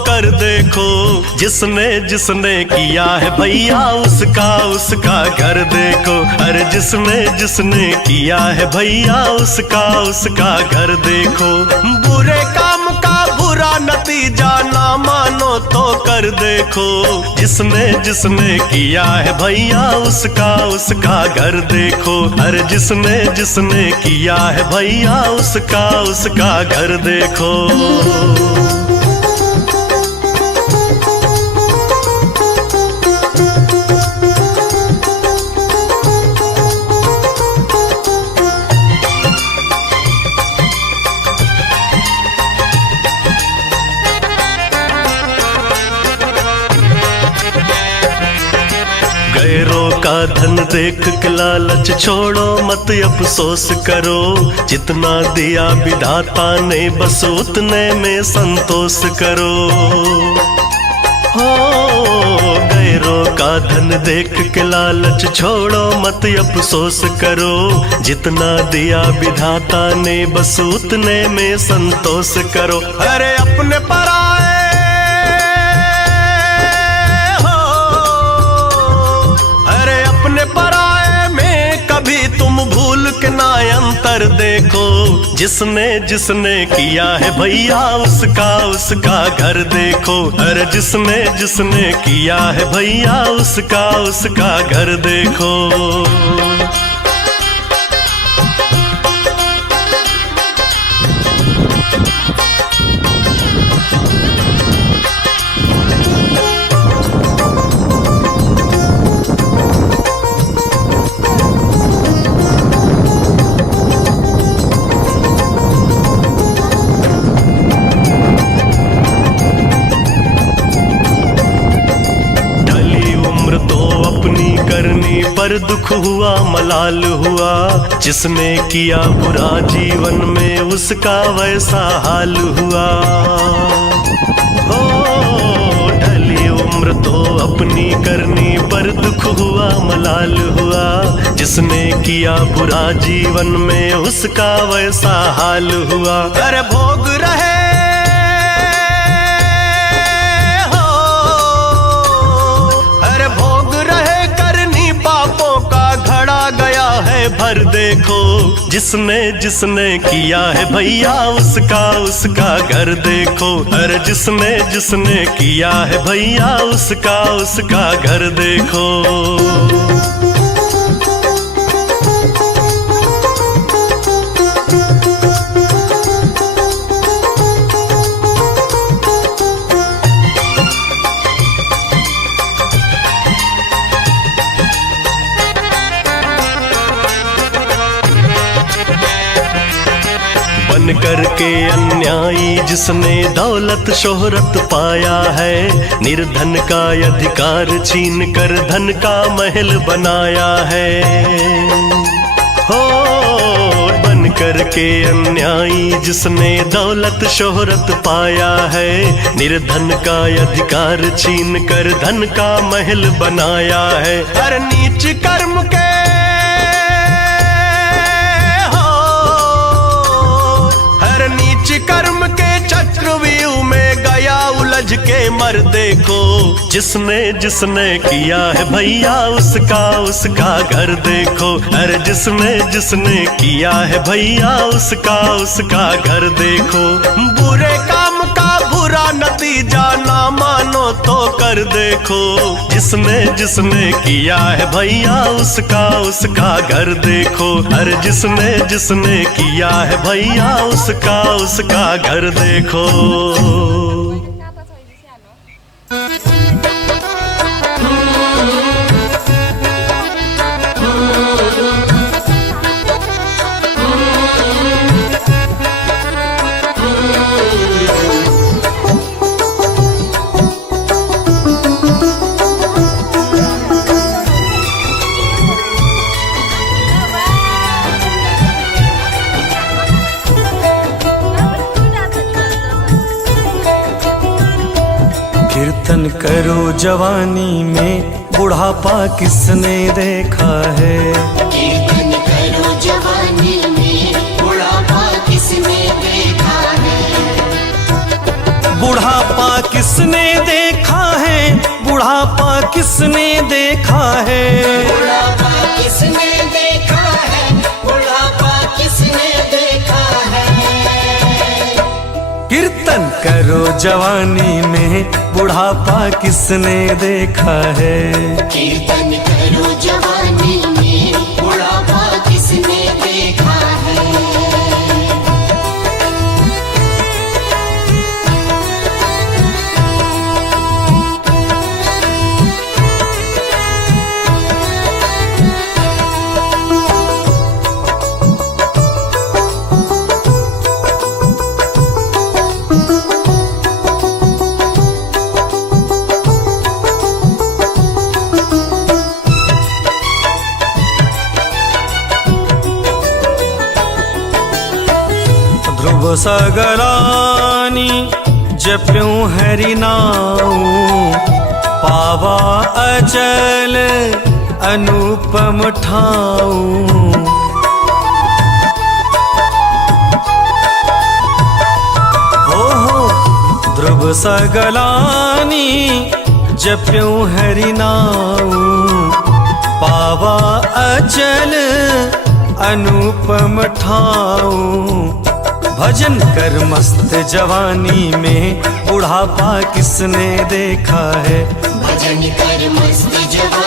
कर देखो, जिसने जिसने किया है भैया उसका उसका घर देखो। अरे जिसने जिसने किया है भैया उसका उसका घर देखो। बुरे काम का बुरा नतीजा ना मानो तो कर देखो, जिसने जिसने किया है भैया उसका उसका घर देखो। अरे जिसने जिसने किया है भैया उसका उसका घर देखो। गैरों का धन देख के लालच छोड़ो, मत अफसोस करो। जितना दिया विधाता ने बस उतने में संतोष करो। हो गैरों का धन देख के लालच छोड़ो, मत अफसोस करो। जितना दिया विधाता ने बस उतने में संतोष करो। अरे अपने पराए पराए में कभी तुम भूल के ना अंतर देखो, जिसने जिसने किया है भैया उसका उसका घर देखो। अरे जिसने जिसने किया है भैया उसका उसका घर देखो। करनी पर दुख हुआ मलाल हुआ, जिसने किया बुरा जीवन में उसका वैसा हाल हुआ। हो ढली उम्र तो अपनी करनी पर दुख हुआ मलाल हुआ, जिसने किया बुरा जीवन में उसका वैसा हाल हुआ। अरे भोग रहे भर देखो, जिसने जिसने किया है भैया उसका उसका घर देखो। अरे जिसने जिसने किया है भैया उसका उसका घर देखो। बन करके अन्यायी जिसने दौलत शोहरत पाया है, निर्धन का अधिकार छीन कर धन का महल बनाया है। हो बन करके अन्यायी जिसने दौलत शोहरत पाया है, निर्धन का अधिकार छीन कर धन का महल बनाया है। हर नीच कर्म के कर्म के चक्रव्यूह में गया उलझ के मर देखो, जिसने जिसने किया है भैया उसका उसका घर देखो। अरे जिसने जिसने किया है भैया उसका उसका घर देखो। बुरे काम का बुरा नतीजा ना मानो तो कर देखो, जिसने जिसने किया है भैया उसका उसका घर देखो। अरे जिसने जिसने किया है भैया उसका उसका घर देखो। कीर्तन करो जवानी में बुढ़ापा किसने देखा है। कीर्तन करो जवानी में बुढ़ापा किसने देखा है। बुढ़ापा बुढ़ापा किसने देखा है, बुढ़ापा किसने देखा है। बुढ़ापा किसने देखा है, बुढ़ापा किसने देखा है। कीर्तन करो जवानी में, बुढ़ापा किसने देखा है। कीर्तन करो जवानी में, बुढ़ापा किसने देखा है। ध्रुव सगरानी जप्यूं हरि नाऊ, पावा अचल अनुपम ठाऊ। हो ध्रुव सगलानी जप्यूं हरि नाऊ, पावा अचल अनुपम ठाऊ। भजन कर मस्त जवानी में, बुढ़ापा किसने देखा है। भजन कर मस्त जवानी